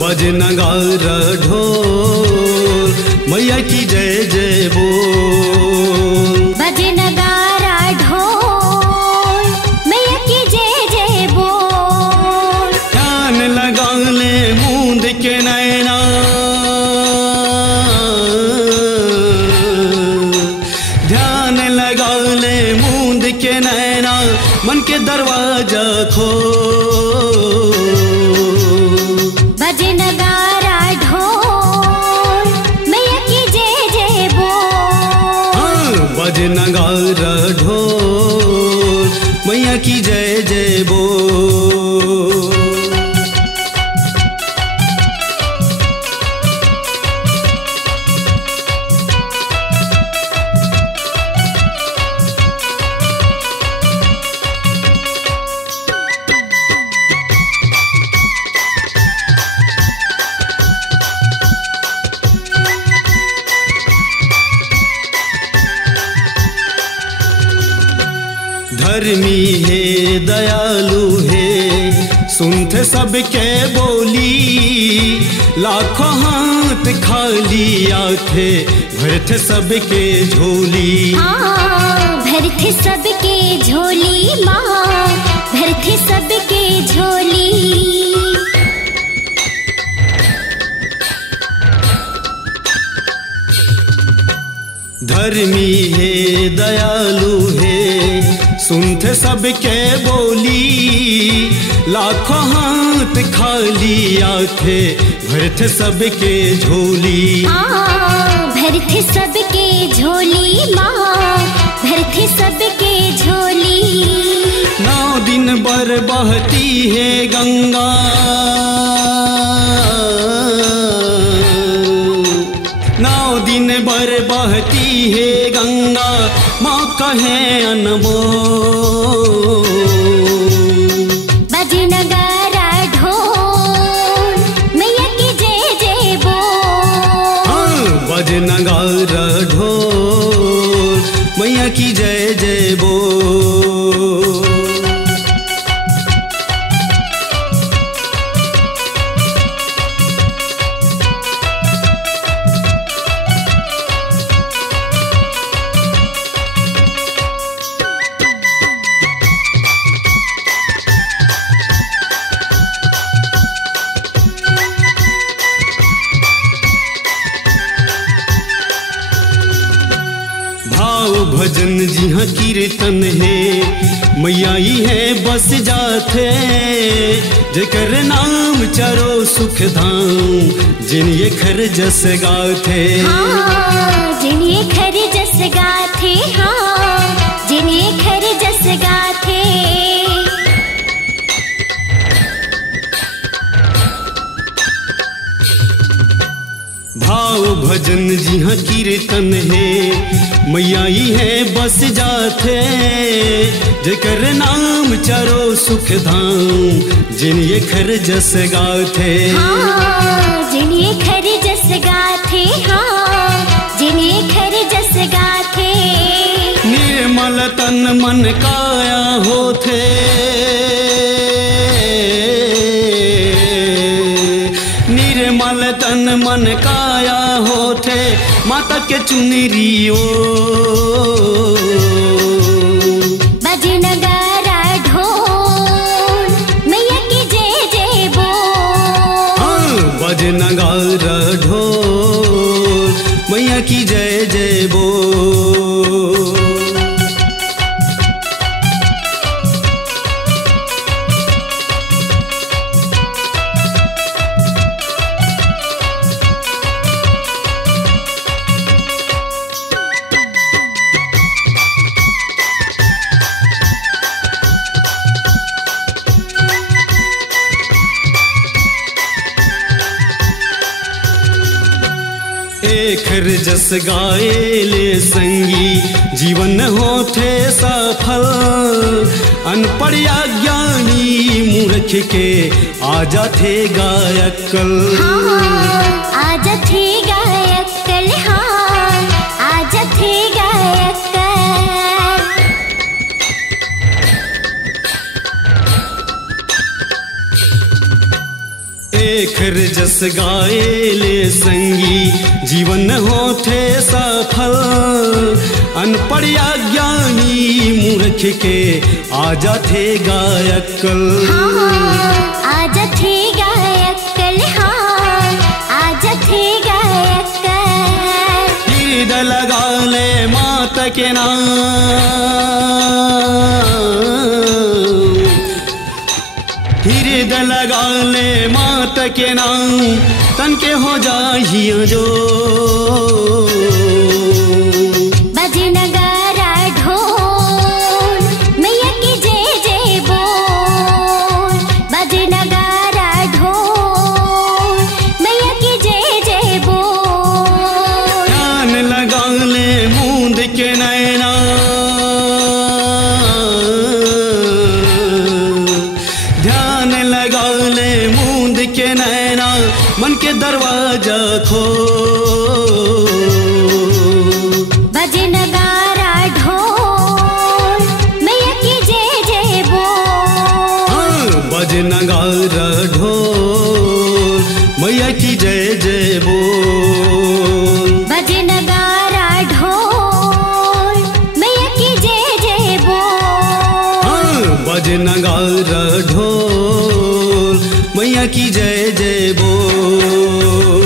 बज नगारा ढोल मैया की जय जय बोल। बज नगारा ढोल मैया की जय जय बोल। ध्यान लगा ले मूंद के नैना, ध्यान लगा ले मूंद के नैना, मन के दरवाजा खोल। बज नगारा ढोल मैया की जय जय बोल। बज नगारा ढोल मैया की जय जय बोल। धर्मी है दयालु है सुनते सबके बोली, लाखों हाथ खाली आते भरते सबके झोली। भरते सबके झोली माँ, भरते सबके झोली। धर्मी है दयालु है सुनते सबके बोली, लाखों हाथ खाली आते भरते सबके झोली। भरते सबके झोली माँ, भरते सबके झोली। 9 दिन बर बहती है गंगा, 9 दिन बर बहती है गंगा, माँ कहे अनमोल। बज नगारा ढोल मैया की जय जय बोल। बज नगारा ढोल मैया की जय जय बोल। भजन जी हाँ कीर्तन है मैया ही है बस जाते, जेकर नाम चरो सुख धाम जिन ये खर जस गाथे। जिन ये खर जस गाथे, जिन ये खर जस गाथे। भाव भजन जी हाँ कीर्तन है मैया ही है बस जाते, जेकर नाम चरो सुख धाम जिन ये खर जस गाथे। जिन ये खर जस गाथे, जिन ये खर जस गाथे। निर्मल तन मन काया होथे, निर्मल तन मन काया होथे, माता के चुनरियो। बज नगारा ढोल मैया की जय जय बोल। बज नगारा ढोल मैया की जय जय बोल। खर जस गाए ले संगी जीवन होते सफल, अनपढ़ या ज्ञानी मूर्ख के आजा थे गायक कल। आजा थे गायक कल, आजा थे गायक कल। शेखर जस गाए ले संगी, जीवन होते सफल। अनपढ़ या ज्ञानी मूर्ख के आजा थे गायकल। आजा थे गायकल, हाँ आजा थे गायकल। हृदय लगा ले मात के नाम, हृदय लगा ले मात के नाम, तन के हो जाइए जो। बजे नगारा ढोल, मैया की जय जय बोल। बजे नगारा ढोल, मैया की जय जय बोल। ध्यान लगा ले मूंद के नैना, ध्यान लगा ले मूंद के नैना, मन के दरवाजा खोल। बजे नगारा ढोल, मैया की जय जय बोल। बजे नगारा ढोल, मैया की जय जय बोल। बजे नगारा ढोल, मैया की जय जय बोल। बजे नगारा ढोल, मैया की जय जय बोल।